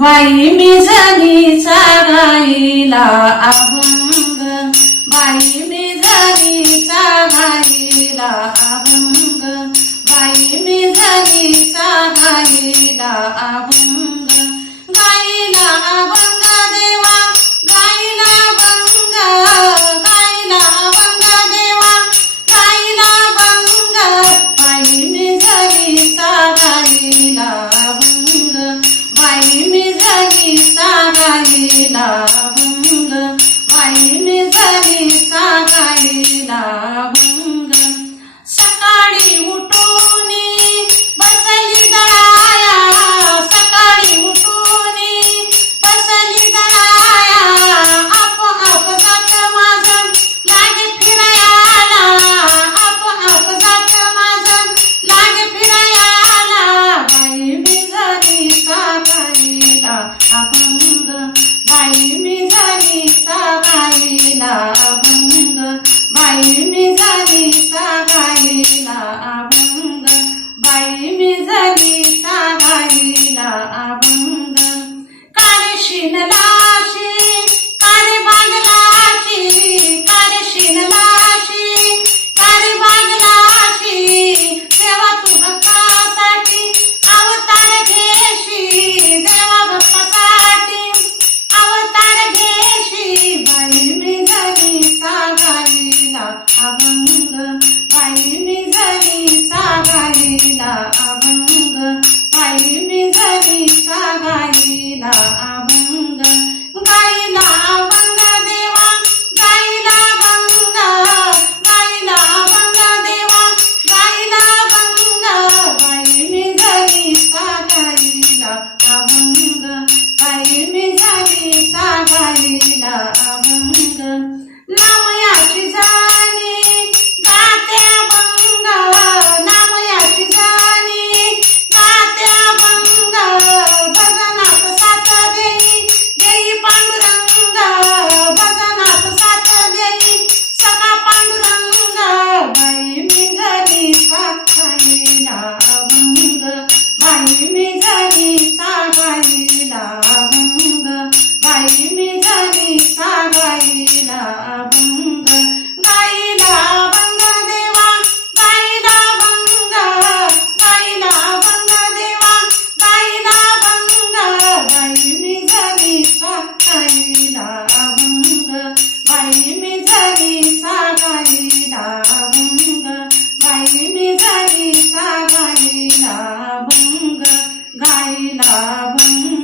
बाई मी झाली चागाईला अभंग. बाई मी झाली चागाईला अभंग. Chinela. Baba.